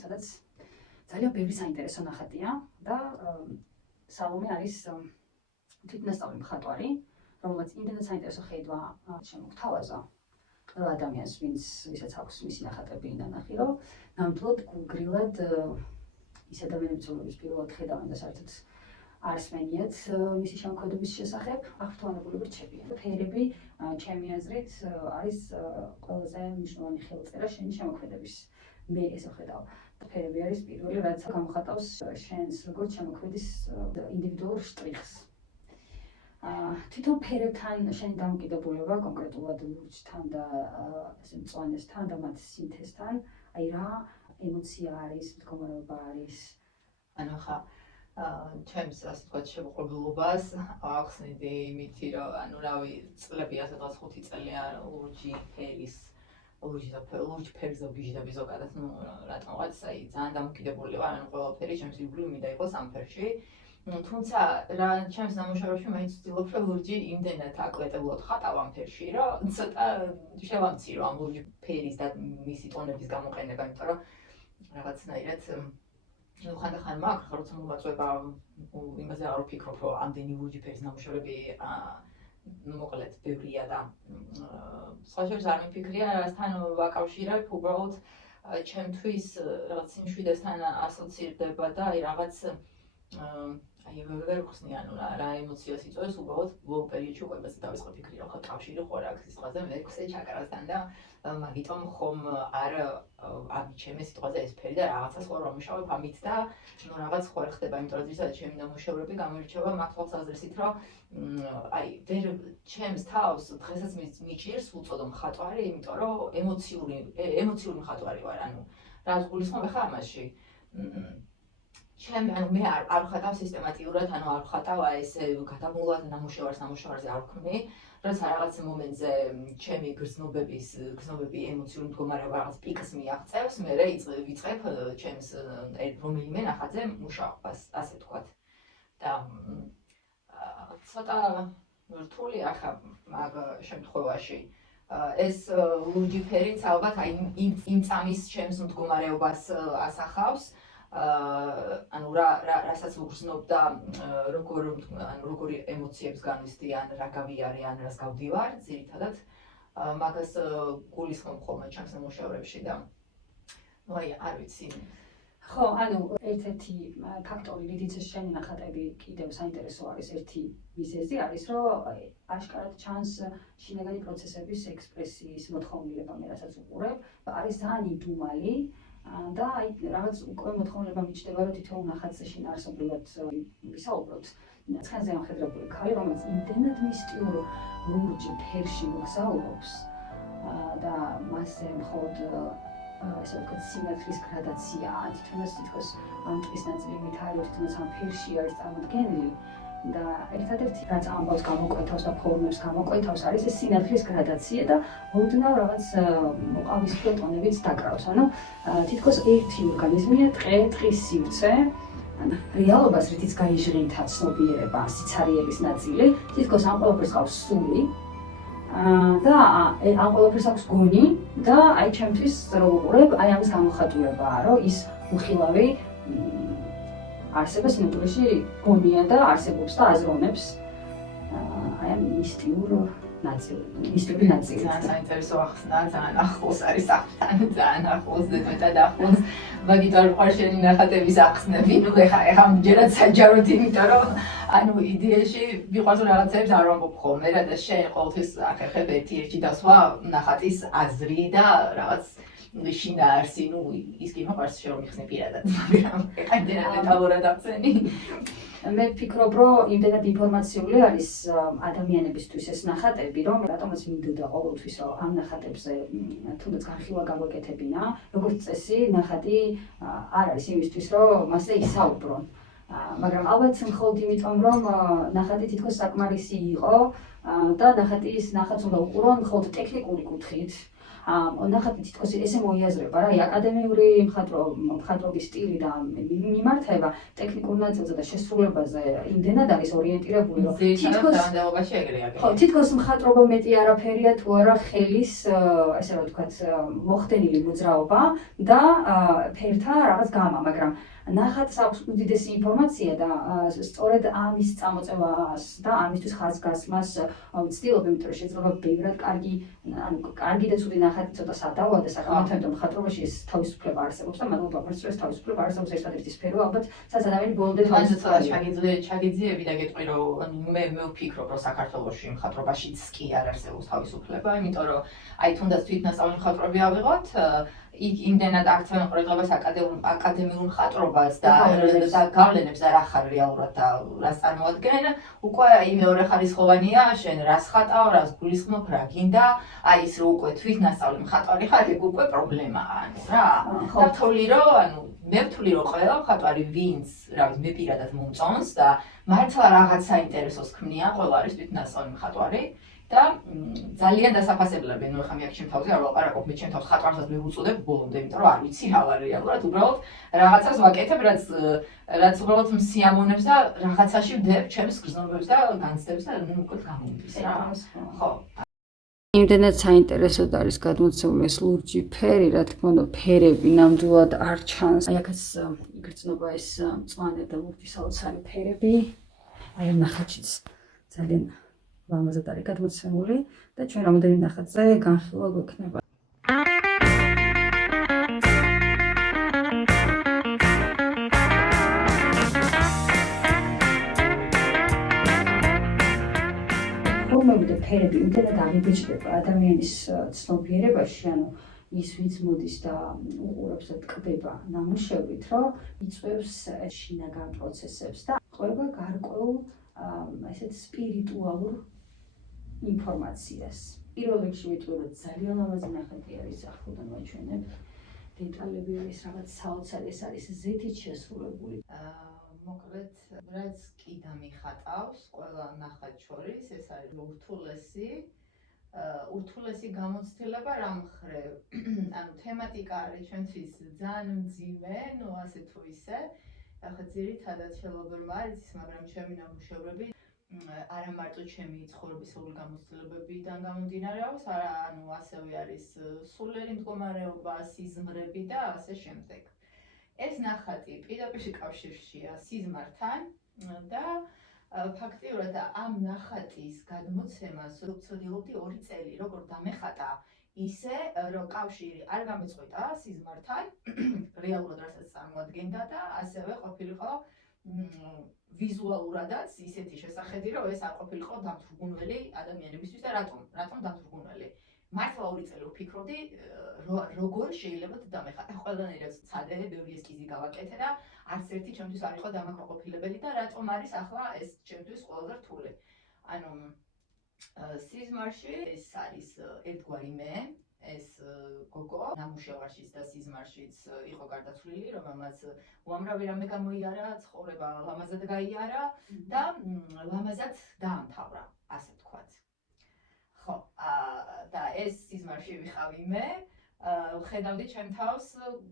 სადაც ძალიან ბევრი საინტერესო ნახატია და სალომე არის თვითნასწავლი მხატვარი, რომელმაც იმდენად საინტერესო ხედვა შემოგთავაზა ყველა ადამიანს, ვისაც აქვს მისი ნახატები ნანახი, რომ ნამდვილად გულგრილად ის ადამიანების რომლებიც პირველად ხედავენ და საერთოდ არ სმენიათ მისი შემოქმედების შესახებ, აღფრთოვანებულები რჩებიან. ფერები, ჩემი აზრით, არის ყველაზე მნიშვნელოვანი ხელწერა შენი შემოქმედების. მე ესე ვხედავ. ფერები არის პირველი, რაც გამოხატავს შენს როგორც შემოქმედის ინდივიდუალურ შტრიხს. თვითონ ფერებთან შენი დამოკიდებულება კონკრეტულად ლურჯთან და ესე მწვანესთან და მათ სინთეზთან, აი რა ემოცია არის, მდგომარეობა არის. ანუ ხა ჩემს ასე ვთქვათ შემოყვებილობას ახსნიდი იმითი, რომ ანუ რავი წლები ასე ვთქვათ 5 წელია ლურჯი ფერის ლურჯ ფერზე ვგიჟდები ზოგადად, ну რატომღაც აი ძალიან დამოკიდებული ვარ, ანუ ყველაფერი ჩემს იგივე მინდა იყოს ამ ფერში. თუმცა რა ჩემს ნამუშევრებში მაინც ვცდილობ, რომ ლურჯი იმდენად აკვეტებლად ხატავ ამ ფერში, რომ ცოტა შევამცირო ამ ლურჯ ფერის და მისი ტონების გამოყენება, იმიტომ რომ რაღაცნაირად ხანდახან მაქვს, როცა მოვაწვება იმაზე არ ვფიქრობ, რომ ამდენი ლურჯი ფერის ნამუშევრები მოკლედ ბევრია და სხვა შორის არ მიფიქრია, რასთან ვაკავშირებ, უბრალოდ ჩემთვის რაღაც სიმშვიდესთან ასოცირდება და აი რაღაც აი ვერ ხსნი ანუ რა ემოციას იწვევს, უბრალოდ ბოლო პერიოდში უკვე მასე დავიწყე ფიქრი, რომ ხო კავშირი ხო რა გზის ხაზე მექვსე ჩაკრასთან და მაგიტომ ხომ არ ამიჩემე სიტყვაზე ეს ფერი და რაღაცას ხო რომ მუშაობ ამით და ნუ რაღაც ხო არ ხდება, იმიტომ რომ ძირითადად ჩემი ნამუშევრები გამოირჩევა მათ თვალსაზრისით, რომ აი ვერ ჩემს თავს დღესაც მიჭირს უწოდო მხატვარი, იმიტომ რომ ემოციური მხატვარი ვარ, ანუ რაც გულისხმობ ხა ამაში. ჩემი ანუ მე არ ვხატავ სისტემატიურად, ანუ არ ვხატავ აი ესე გადამულად ნამუშევარზე არ ვქმნი, როცა რაღაც მომენტზე ჩემი გრძნობები ემოციური მდგომარეობა რაღაც პიკს მიაღწევს, მე ვიწყებ ჩემს რომელიმე ნახატზე მუშაობას, ასე ვთქვათ. და ცოტა რთულია ხა მაგ შემთხვევაში. ეს ლურჯი ფერიც ალბათ აი იმ წამის ჩემს მდგომარეობას ასახავს. ანუ რასაც ვგრძნობ და როგორი ემოციებს განვისდიან, რა გავიარე, ან რას გავდივარ, ძირითადად მაგას გულისხმობ ხოლმე ჩემს ნამუშევრებში და აი არ ვიცი. ხო, ანუ ერთ-ერთი ფაქტორი, რითიც შენი ნახატები კიდევ საინტერესო არის, ერთი მიზეზი არის, რომ აშკარად ჩანს შინაგანი პროცესების ექსპრესიის მოთხოვნილება, მე რასაც უყურებ, არის ძალიან იდუმალი. და აი რაღაც უკვე მოთხოვნება მიჩნდება, რომ თითოეულ ნახატზე შინაარსობრივად ვისაუბროთ. ცხენზე ამხედრებული ქალი, რომელიც იმდენად მისტიურ ლურჯ ფერში მოგზაურობს და მასზე მხოლოდ ესე ვთქვათ სინათლის გრადაცია, თითქოს ამ ტყის ნაწილი ვითარდება, თითქოს ამ ფერში არის წარმოდგენილი. და ერთადერთი რაც ამბავს გამოკვეთავს და ფორმებს გამოკვეთავს არის ეს სინათლის გრადაცია და ოდნავ რაღაც მოყავისფრო ტონებიც დაკრავს. ანუ თითქოს ერთი ორგანიზმია ტყის სივრცე, რეალობას რითიც გაიჟღერთა ცნობიერება, სიცარიელის ნაწილი, თითქოს ამ ყველაფერს ყავს სული და ამ ყველაფერს აქვს გონი და აი ჩემთვის რო ვუყურებ, აი ამის გამოხატულებაა, რომ ის უხილავი არსებას ნებურში გონია და არსებობს და აზროვნებს აი ამ მისტიური ნაწილი. ძალიან საინტერესო ახსნა, ძალიან ახლოს არის ახთან, ძალიან ახლოს მეტად ახლოს. მაგითარ ვყარ შენი ნახატების ახსნები, ნუ ეხა მჯერად საჯაროდ, იმიტომ რომ ანუ იდეაში მიყვარს რაღაცებს არ ვამბობ ხოლმე რა და შენ ყოველთვის ახერხებ ერთი დასვა ნახატის აზრი და რაღაც შინაარსი, ნუ ის კი მოყვარს შენ რომ მიხსნი პირადად, მაგრამ ეხა იმდენად მეტალურად აღწენი. მე ვფიქრობ, რომ იმდენად ინფორმაციული არის ადამიანებისთვის ეს ნახატები, რომ რატომაც მინდოდა ყოველთვის რომ ამ ნახატებზე თუნდაც განხილვა გაგვეკეთებინა, როგორც წესი ნახატი არ არის იმისთვის, რომ მასზე ისაუბრონ. მაგრამ ალბათ მხოლოდ იმიტომ, რომ ნახატი თითქოს საკმარისი იყო და ნახატის ნახატს უნდა უყურონ მხოლოდ ტექნიკური კუთხით. ნახატი თითქოს ესე მოიაზრება რა, აკადემიური მხატვრობის სტილი და მიმართება ტექნიკურ ნაწილზე და შესრულებაზე იმდენად არის ორიენტირებული, რომ თითქოს მხატვრობა მეტი არაფერია თუ არა ხელის, ესე რომ ვთქვათ, მოხდენილი მოძრაობა და ფერთა რაღაც გამა, მაგრამ ნახატს აქვს უდიდესი ინფორმაცია და სწორედ ამის წამოწევას და ამისთვის ხაზგასმას ვცდილობ, იმიტომ რომ შეიძლება ბევრად კარგი და ცუდი ნახატი ცოტა სადავოა და საკამათო, იმიტომ მხატვრობაში ეს თავისუფლება არსებობს და მადლობა აქვს, რომ ეს თავისუფლება არსებობს ერთადერთი სფერო, ალბათ სადაც ადამიანი ბოლომდე თავისუფლება ჩაგიძლიები და გეტყვი, რომ მე ვფიქრობ, რომ საქართველოში მხატვრობაშიც კი არ არსებობს თავისუფლება, იმიტომ რომ აი თუნდაც თვითნასწავლი მხატვრები ავიღოთ, იქ იმდენად აქცევენ ყურადღებას აკადემიურ მხატვრობას და გავლენებს და რა ხარ რეალურად და რას წარმოადგენენ, უკვე მეორეხარისხოვანია, შენ რას ხატავ, რას გულისხმობ, რა გინდა, აი ის რომ უკვე თვითნასწავლი მხატვარი ხარ, ეგ უკვე პრობლემაა, ანუ რა. და ვთვლი რომ ყველა მხატვარი ვინც, მე პირადად მომწონს და მართლა რაღაც საინტერესოს ქმნიან, ყველა არის თვითნასწავლი მხატვარი. და ძალიან დასაფასებლებია, ნუ ხა მე აქ ჩემ თავზე არ ვლაპარაკობ, მე ჩემ თავს ხატვარსაც მე ვუწოდებ ბოლომდე, იმიტომ რომ არ ვიცი რა ვარ რეალურად, უბრალოდ რაღაცას ვაკეთებ, რაც უბრალოდ მსიამოვნებს და რაღაცაში ვდებ ჩემს გრძნობებს და განცდებს და ნუ უკვე გამომდის რა. ხო. იმდენად საინტერესოდ არის გადმოცემული ეს ლურჯი ფერი, რა თქმა უნდა, ფერები ნამდვილად არ ჩანს. აი აქაც იგრძნობა ეს მწვანე და ლურჯი საოცარი ფერები. აი ნახატშიც ძალიან ლამაზად არის გადმოცემული და ჩვენ რამოდენიმე ნახატზე განხილვა გვექნება. ფორმები და ფერები იმდენად აღიბეჭდება ადამიანის ცნობიერებაში, ანუ ის ვინც მოდის და უყურებს და ტკბება ნამუშევრით, რომ იწვევს შინაგან პროცესებს და ყვება გარკვეულ ესეთ სპირიტუალურ ინფორმაციას. პირველ რიგში ვიტყვი, რომ ძალიან ლამაზი ნახატი არის, ახლოდან ვაჩვენებ. დეტალები არის რაღაც საოცარი, ეს არის ზეთით შესრულებული. მოკლედ, რაც კი დამიხატავს ყველა ნახატს შორის, ეს არის ურთულესი გამოცდილება რა მხრივ. ანუ თემატიკა არის ჩვენთვის ძალიან მძიმე, ნუ ასე თუ ისე. ახლა ძირითადად ხელოვნურმა არის ის, მაგრამ ჩემი ნამუშევრები არა მარტო ჩემი ცხოვრებისეული გამოცდილებებიდან გამომდინარეობს, ანუ ასევე არის სულიერი მდგომარეობა, სიზმრები და ასე შემდეგ. ეს ნახატი პირდაპირ კავშირშია სიზმართან და ფაქტიურად ამ ნახატის გადმოცემას ვცდილობდი 2 წელი, როგორ დამეხატა ისე, რომ კავშირი არ გამეწყვეტა სიზმართან, რეალურად რასაც წარმოადგენდა და ასევე ყოფილიყო ვიზუალურადაც ისეთი შესახედი, რომ ეს არ ყოფილიყო დამთრგუნველი ადამიანებისთვის და რატომ დამთრგუნველი. მართლა 2 წელი ვფიქრობდი, როგორ შეიძლება დამეხატა. ყველანაირად ცადე, ბევრი ესკიზი გავაკეთე და არც ერთი ჩემთვის არ იყო დამაკმაყოფილებელი და რატომ არის ახლა ეს ჩემთვის ყველაზე რთული. ანუ სიზმარში ეს არის ერთგვარი მე, ეს გოგო, ნამუშევარშიც და სიზმარშიც იყო გარდაცვლილი, რომელმაც უამრავი რამე გამოიარა, ცხოვრება ლამაზად გაიარა და ლამაზად დაამთავრა, ასე ვთქვათ. ხო, და ეს სიზმარში ვიყავი მე, ვხედავდი ჩემ თავს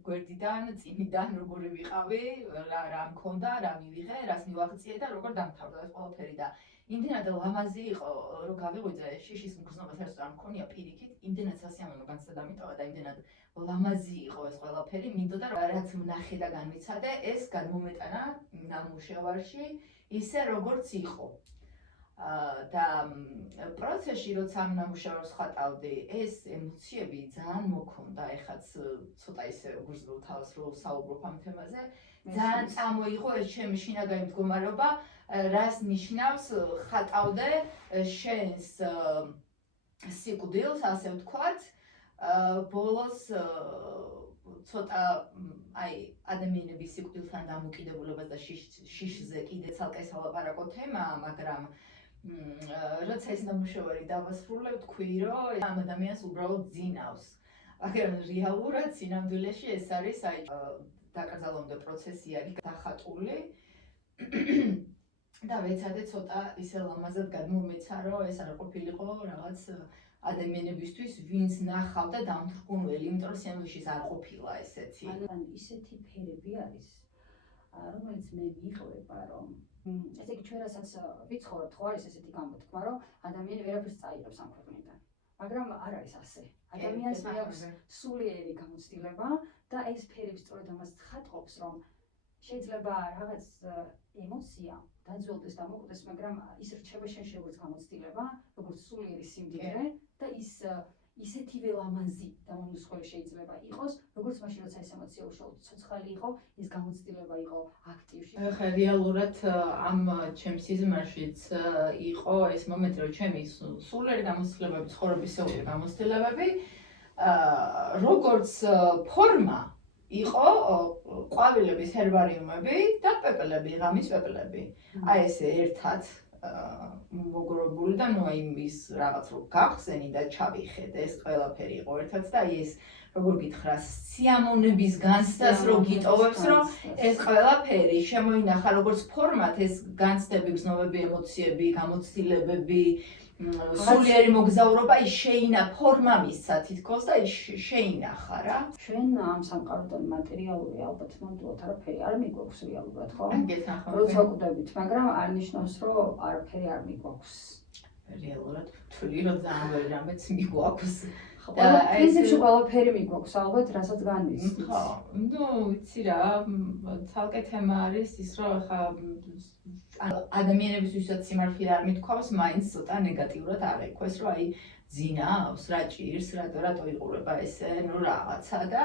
გვერდიდან, წინიდან როგორი ვიყავი, რა მქონდა, რა მივიღე, რას მივაღწიე და როგორ დამთავრდა ეს ყველაფერი და იმდენად ლამაზი იყო, რომ გავიღვიძე შიშის მგრძნობას არც არ მქონია პირიქით, იმდენად სასიამოვნო განცდა დამიტოვა და იმდენად ლამაზი იყო ეს ყველაფერი, მინდოდა რომ რაც ვნახე და განვიცადე, ეს გადმომეტანა ნამუშევარში ისე როგორც იყო. და პროცესში როცა ამ ნამუშევარს ხატავდი, ეს ემოციები ძალიან მოქონდა, ეხაც ცოტა ისე გრძნულ თავს რომ საუბრობ ამ თემაზე, ძალიან წამოიღო ეს ჩემი შინაგანი მდგომარეობა, რას ნიშნავს ხატავდე შენს სიკვდილს, ასე ვთქვათ, ბოლოს ცოტა აი ადამიანების სიკვდილთან დამოკიდებულებას და შიშზე კიდე ცალკე სალაპარაკო თემაა, მაგრამ როცა ეს ნამუშევარი დავასრულე, ვთქვი, რომ ამ ადამიანს უბრალოდ ძინავს. მაგრამ რეალურად სინამდვილეში ეს არის აი დაკრძალვამდე პროცესი არის დახატული და ვეცადე ცოტა ისე ლამაზად გადმომეცა, რომ ეს არ ყოფილიყო რაღაც ადამიანებისთვის, ვინც ნახავდა დამთრგუნველი, იმიტომ რომ სენდვიჩის არ ყოფილა ესეთი. ან ისეთი ფერები არის, რომელიც მე მიყვრება, რომ ესე იგი ჩვენ რასაც ვიცხოვრობთ, ხო არის ესეთი გამოთქმა, რომ ადამიანი ვერაფერს წაიღებს ამ ქვეყნიდან. მაგრამ არ არის ასე. ადამიანს აქვს სულიერი გამოცდილება და ეს ფერები სწორედ ამას ცხადყოფს, რომ შეიძლება რაღაც ემოცია დაძველდეს და მოკვდეს, მაგრამ ის რჩება შენში როგორც გამოცდილება, როგორც სულიერი სიმდიდრე და ისეთივე ლამაზი და მომსხველი შეიძლება იყოს, როგორც მაშინ როცა ეს ემოცია უშუალოდ ცოცხალი იყო, ის გამოცდილება იყო აქტივში. ხა რეალურად ამ ჩემს სიზმარშიც იყო ეს მომენტი, რომ ჩემი სულიერი გამოცდილებები, ცხოვრების სულიერი გამოცდილებები, როგორც ფორმა იყო ყვავილების ჰერბარიუმები და პეპელები, ღამის პეპელები. აი ესე ერთად მოგროვებული და ნუ აი ის რაღაც რო გახსენი და ჩავიხედ ეს ყველაფერი იყო ერთად და აი ეს როგორ გითხრა სიამოვნების განცდას რო გიტოვებს რომ ეს ყველაფერი შემოინახა როგორც ფორმატ ეს განცდები, გზნობები, ემოციები, გამოცდილებები სულიერი მოგზაურობა ის შეინა ფორმა მისცა თითქოს და ის შეინახა რა. ჩვენ ამ სამყაროდან მატერიალური ალბათ ნამდვილად არაფერი არ მიგვაქვს რეალურად, ხო? გეთანხმები. როცა ვკვდებით, მაგრამ არ ნიშნავს, რომ არაფერი არ მიგვაქვს. რეალურად ვთვლი, რომ ძალიან ბევრი რამეც მიგვაქვს. და პრინციპში ყველაფერი მიგვაქვს ალბათ, რასაც განვიცდით. ხო, ნუ ვიცი რა, ცალკე თემა არის ის, რომ ხა ადამიანების ვისაც სიმართლე არ მithქვავს, მაინც ცოტა ნეგატიურად არ ექვეს, რომ აი ძინავს, რა ჭირს, რატო იყურება ესე, ნუ რაღაცა და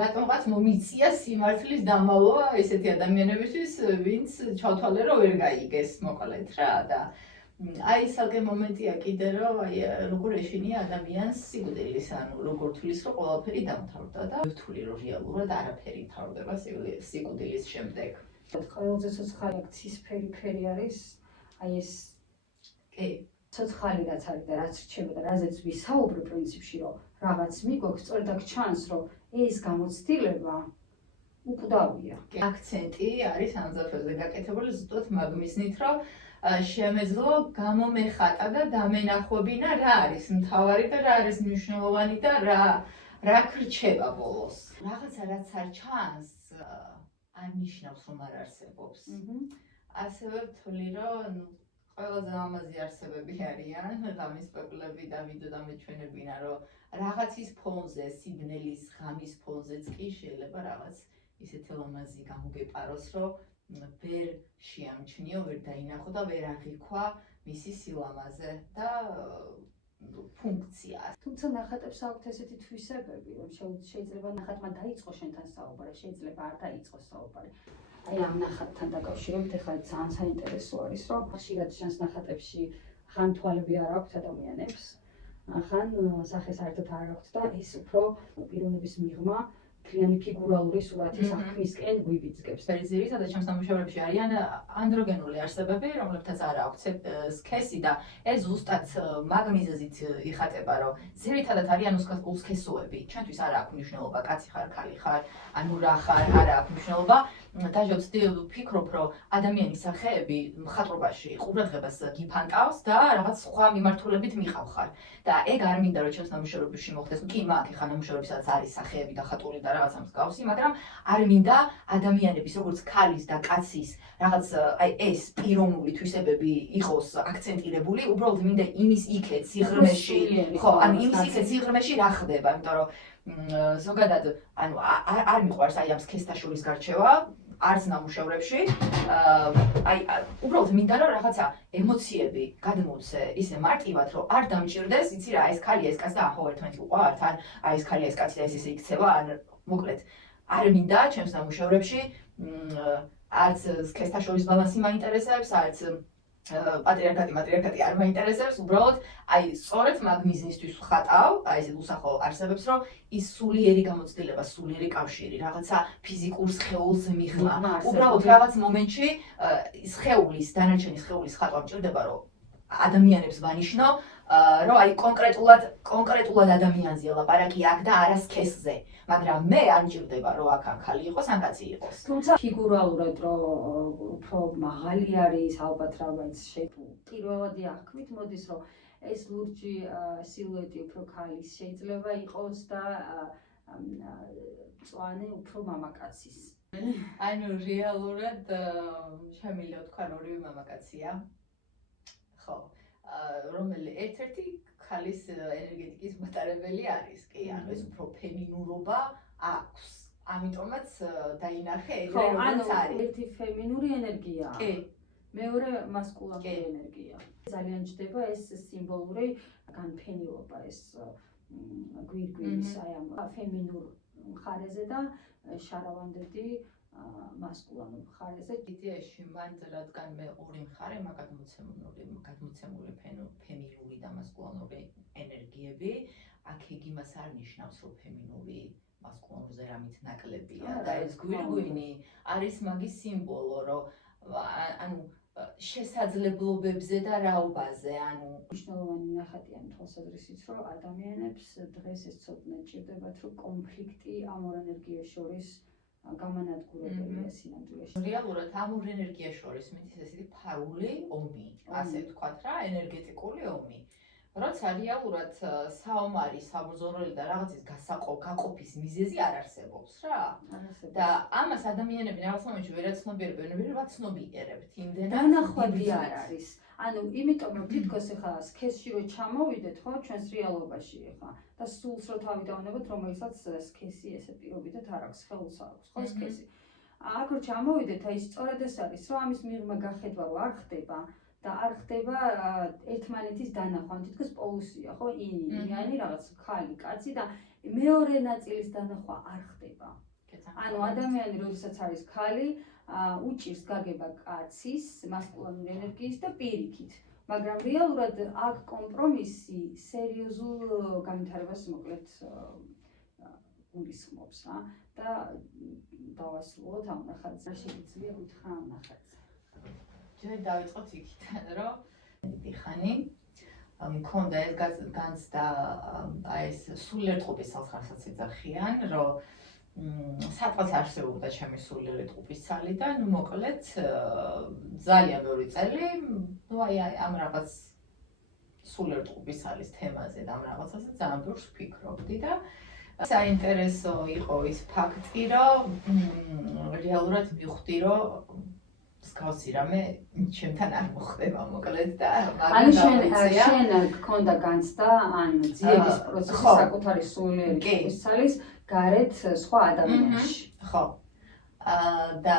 რატომღაც მომიწია სიმართლის დამალვა ესეთი ადამიანებისთვის, ვინც ჩავთვალე რომ ვერ გაიგეს მოკლედ რა და აი სალკე მომენტია კიდე რომ აი როგორ ეშინია ადამიანს სიკვდილის, ანუ როგორ თulis რომ ყველაფერი დამთავრდა და ვთვლი რომ რეალურად არაფერი მთავრდება სიკვდილის შემდეგ. ყველაზე ცოცხალი ცისფერი ფერი არის, აი ეს კი, ცოცხალი რაც არის და რაც რჩება და რაზეც ვისაუბრებ პრინციპში, რომ რაღაც მიგვაქვს, სწორედ აქ ჩანს, რომ ეს გამოცდილება უკვდავია. აქცენტი არის ამ ზაფხულზე გაკეთებული ზუსტად მაგმისნით, რომ შემეძლო გამომეხატა და დამენახვებინა რა არის მთავარი და რა არის მნიშვნელოვანი და რა ქრჩება ბოლოს. რაღაცა რაც არ ჩანს არ ნიშნავს რომ არ არსებობს. ასევე ვთვლი რომ ყველაზე ლამაზი არსებები არიან, ღამის პეპლები და ვიდეო დამეჩვენებინა რომ რაღაცის ფონზე, სიგნელის ღამის ფონზეც კი შეიძლება რაღაც ისეთი ლამაზი გამოგეპაროს, რომ ვერ შეამჩნიო, ვერ დაინახო და ვერ აღიქვა მისი სილამაზე და ფუნქცია. თუმცა ნახატებს აქვთ ესეთი თვისებები, რომ შეიძლება ნახატმა დაიწყოს შენთან საუბარი, შეიძლება არ დაიწყოს საუბარი. აი ამ ნახატთან დაკავშირებით ახლა ძალიან საინტერესო არის, რომ ხშირად ჩანს ნახატებში ხან თვალები არ აქვთ ადამიანებს, ხან სახე საერთოდ არ აქვთ და ეს უფრო პიროვნების მიღმა მთლიანი ფიგურალური სურათის აღქმისკენ გვიბიძგებს. ძირითადად ჩემს ნამუშევრებში არიან ანდროგენული არსებები, რომლებთაც არ აქვთ სქესი და ეს ზუსტად მაგ მიზეზით იხატება, რომ ძირითადად არიან უსქესოები. ჩვენთვის არ აქვს მნიშვნელობა, კაცი ხარ, ქალი ხარ, ანუ რა ხარ, არ აქვს მნიშვნელობა. დაჟევთ ვფიქრობ, რომ ადამიანის სახეები მხატვრობაში ყურადღებას გიფანტავს და რაღაც სხვა მიმართულებით მიყავხარ. და ეგ არ მინდა რომ ჩემს ნამუშევრებში მოხდეს. კი, მაგ ხან ნამუშევრებსაც არის სახეები და ხატული და რაღაცა მსგავსი, მაგრამ არ მინდა ადამიანების როგორც ქალის და კაცის რაღაც აი ეს პიროვნული თვისებები იყოს აქცენტირებული, უბრალოდ მინდა იმის იქეთ სიღრმეში, ხო, ანუ იმის იქეთ სიღრმეში რა ხდება, იმიტომ რომ ზოგადად ანუ არ მიყვარს აი ამ სქესთაშორის გარჩევა არც ნამუშევრებში, აი უბრალოდ მინდა რომ რაღაცა ემოციები გადმოვცე ისე მარტივად, რომ არ დამჭირდეს, იცი რა, ეს ქალია, ეს კაცი და ახო ერთმანეთი უყვართ, ან აი ეს ქალია, ეს კაცი და ეს ისე იქცევა, ან მოკლედ არ მინდა ჩემს ნამუშევრებში არც სქესთაშორის ბალანსი მაინტერესებს, არც პატრიარქატი არ მაინტერესებს, უბრალოდ აი სწორედ მაგ მიზნისთვის ვხატავ, აი ესე უსახო არსებებს, რომ ის სულიერი გამოცდილება, სულიერი კავშირი, რაღაცა ფიზიკურ სხეულს მიღმა, უბრალოდ რაღაც მომენტში სხეულის, დანარჩენი სხეულის ხატვა მჭირდება, რომ ადამიანებს ვანიშნო, რომ აი კონკრეტულად ადამიანზე ლაპარაკი აქ და არა სქესზე. მაგრამ მე არ მჭირდება რომ აქ ახალი იყოს, ან კაცი იყოს. თუმცა ფიგურალურად რომ უფრო მაღალი არის ალბათ რაღაც პირველადი აღქვით მოდის რომ ეს ლურჯი სილუეტი უფრო ქალის შეიძლება იყოს და მწვანე უფრო მამაკაცის. ანუ რეალურად შემიძლია თქვა რომ ორივე მამაკაცია. ხო, რომელი ერთ-ერთი ქალის ენერგეტიკის მატარებელი არის, კი, ანუ ეს უფრო ფემინურობა აქვს. ამიტომაც დაინახე ეგრე როგორც არის. ერთი ფემინური ენერგია. კი. მეორე მასკულინური ენერგია. ძალიან ჯდება ეს სიმბოლური განფენილობა, ეს გვირგვინის აი ამ ფემინურ მხარეზე და შარავანდედი მასკულინურ მხარეზე. იდეაში მან რადგან მე ორი მხარე გადმოცემული ფემინური და მასკულინური ენერგიები, აქ ეგ იმას არ ნიშნავს, რომ ფემინური მასკულინურზე რამით ნაკლებია და ეს გვირგვინი არის მაგის სიმბოლო, რომ ანუ შესაძლებლობებზე და რაობაზე, ანუ მნიშვნელოვანი ნახატია თვალსაზრისით, რომ ადამიანებს დღეს ეს ცოტნე ჭირდებათ, რომ კონფლიქტი ამ ორ ენერგიას შორის გამანადგურებელია სინამდვილეში. რეალურად ამ ორ ენერგიას შორის მიდის ესეთი ფარული ომი, ასე ვთქვათ რა, ენერგეტიკული ომი. როცა რეალურად საომარი, საბრძოლელი და რაღაცის გაყოფის მიზეზი არ არსებობს რა. და ამას ადამიანები რაღაც მომენტში ვერ აცნობიერებენ, ვერ ვაცნობიერებთ იმდენად. დანახვადი არ არის. ანუ იმიტომ რომ თითქოს ახლა სქესში რო ჩამოვიდეთ, ხო, ჩვენს რეალობაში ახლა და სულს რო თავი დავუნებოთ, რომელსაც სქესი ესე პირობითად არ აქვს, ხელს აქვს, ხო, სქესი. აქ რო ჩამოვიდეთ, აი სწორედ ეს არის, რომ ამის მიღმა გახედვა რო არ ხდება და არ ხდება ერთმანეთის დანახვა, თითქოს პოლუსია, ხო, ინიანი რაღაც ხალი, კაცი და მეორე ნაწილის დანახვა არ ხდება. ანუ ადამიანი როდესაც არის ხალი, უჭირს გაგება კაცის, მასკულინური ენერგიის და პირიქით. მაგრამ რეალურად აქ კომპრომისი სერიოზულ განვითარებას მოკლედ გულისხმობს რა და დავასრულოთ ამ ნახატზე. შეიძლება უთხრა ამ ნახატზე. ჯერ დავიწყოთ იქიდან, რომ დიხანი მქონდა ეს განცდა აი ეს სულიერტყუპის სალხასაც ეძახიან, რომ სადღაც არსებობდა ჩემი სულიერი ტყუპის ცალი და ნუ მოკლედ ძალიან ბევრი წელი, ნუ აი ამ რაღაც სულიერი ტყუპის ცალის თემაზე და ამ რაღაცაზე ძალიან ბევრს ვფიქრობდი და საინტერესო იყო ის ფაქტი, რომ რეალურად მივხვდი, რომ მსგავსი რამე ჩემთან არ მოხდება მოკლედ და ანუ შენ გქონდა განცდა ან ძიების პროცესი საკუთარი სულიერი ტყუპის ცალის გარეთ სხვა ადამიანში. ხო. და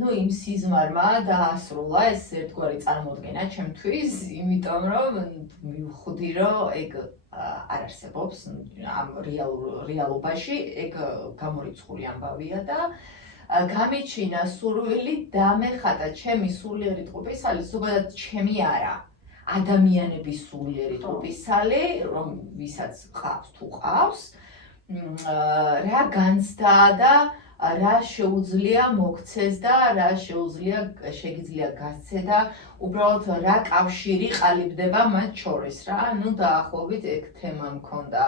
ნუ იმ სიზმარმა დაასრულა ეს ერთგვარი წარმოდგენა ჩემთვის, იმიტომ რომ მივხვდი, რომ ეგ არ არსებობს ამ რეალობაში, ეგ გამორიცხული ამბავია და გამიჩინა სურვილი დამეხატა ჩემი სულიერი ტყუპის ცალი, ზოგადად ჩემი არა, ადამიანების სულიერი ტყუპის ცალი, რომ ვისაც ყავს თუ ყავს, რა განცდა და რა შეუძლია მოქცეს და რა შეგიძლია გასცე და უბრალოდ რა კავშირი ყალიბდება მათ შორის რა. ნუ დაახლოებით ეგ თემა მქონდა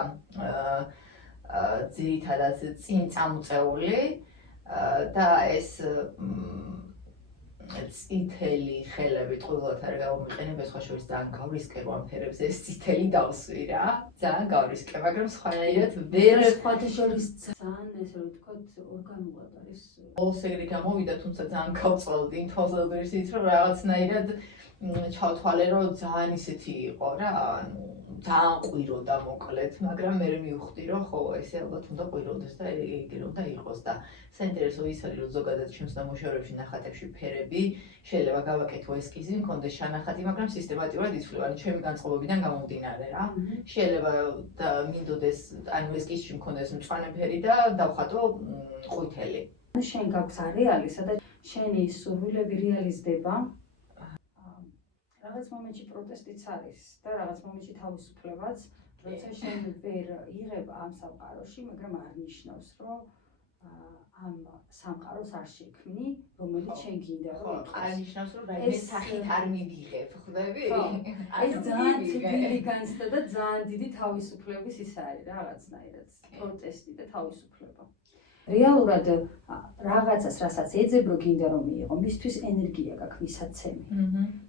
ძირითადად წინ წამოწეული და ეს წითელი ხელები ყოველდღე არ გამომიყენებ, სხვა შორის ძალიან გავრისკებ ამ ფერებზე, ეს წითელი დავსვი რა, ძალიან გავრისკებ, მაგრამ სხვანაირად ვერ სხვათა შორის ძალიან ესე რომ ვთქვათ, ორგანულად არის. ბოლოს ეგრე გამოვიდა, თუმცა ძალიან გავწვალდი იმ თვალსაზრისით, რომ რაღაცნაირად ჩავთვალე, რომ ძალიან ისეთი იყო რა, ანუ ძალიან ყვიროდა მოკლედ, მაგრამ მე მივხვდი, რომ ხო, ესე ალბათ უნდა ყვიროდეს და ეგრე უნდა იყოს და საინტერესო ის არის, რომ ზოგადად ჩემს ნამუშევრებში ნახატებში ფერები შეიძლება გავაკეთო ესკიზი, მქონდეს შანახატი, მაგრამ სისტემატურად იცვლება, ანუ ჩემი განწყობებიდან გამომდინარე რა. შეიძლება და მინდოდეს, ანუ ესკიზში მქონდეს მწვანე ფერი და დავხატო ყვითელი. შენ გაქვს არეალი, სადაც შენი სურვილები რეალიზდება. რაღაც მომენტში პროტესტიც არის და რაღაც მომენტში თავისუფლებაც, როცა შენ ვერ იღებ ამ სამყაროში, მაგრამ არ ნიშნავს, რომ ამ სამყაროს არ შექმნი, რომელიც შენ გინდა რომ იყოს. არნიშნავს რომ რაიმე სახით არ მიდიღებ, ხვდები? ეს ძალიან ცივი განცდა და ძალიან დიდი თავისუფლების ის არის რაღაცნაირად პროტესტი და თავისუფლება. რეალურად რაღაცას, რასაც ეძებრო გინდა რომ მიიღო, მისთვის ენერგია გაქვს, მისაცემი.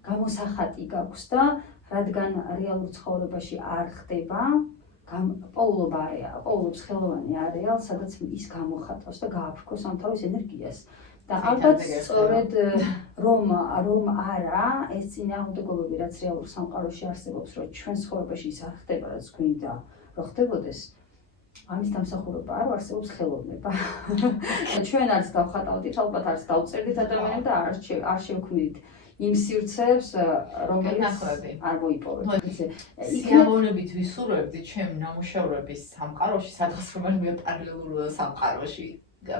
გამოსახატი გაქვს და რადგან რეალურ ცხოვრებაში არ ხდება, პოულობა არეა, პოულობს ხელოვანი არეალ, სადაც ის გამოხატავს და გააფრქოს ამ თავის ენერგიას. და ალბათ სწორედ რომ არა, ეს წინააღმდეგობები, რაც რეალურ სამყაროში არსებობს, რომ ჩვენ ცხოვრებაში ის არ ხდება, რაც გვინდა რომ ხდებოდეს, ამის დამსახურება არ არსებობს ხელოვნება. ჩვენ არც დავხატავდით, ალბათ არც დავწერდით ადამიანებს და არ შევქმნით იმ სივრცეებს, რომელიც არ მოიპოვებთ. სიამოვნებით ვისურვებდი ჩემ ნამუშევრების სამყაროში, სადღაც რომელიმე პარალელურ სამყაროში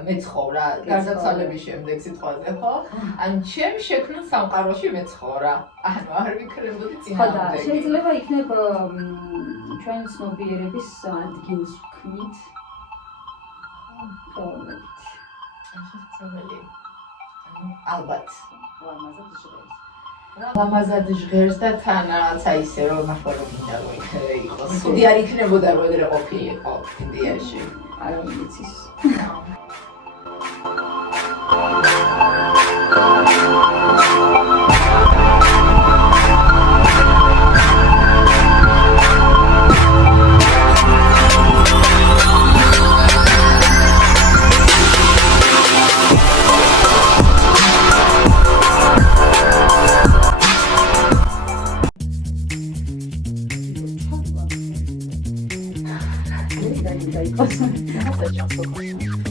მეცხოვრა, გარდაცვალების შემდეგ სიტყვაზე, ხო? ან ჩემ შექმნილ სამყაროში მეცხოვრა. ანუ არ ვიქნებოდი წინააღმდეგი. შეიძლება იქნებ ჩვენ ცნობიერების ადგილს ვქმნით. ხელოვნებით. შესაძლებელი. ალბათ. ლამაზად ჟღერს. ლამაზად ჟღერს და თან რაღაცა ისე რომ ახლა რომ მინდა რომ იყოს. ხუდი არ იქნებოდა რომ ეგრე ყოფილიყო იდეაში. არავინ იცის.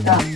და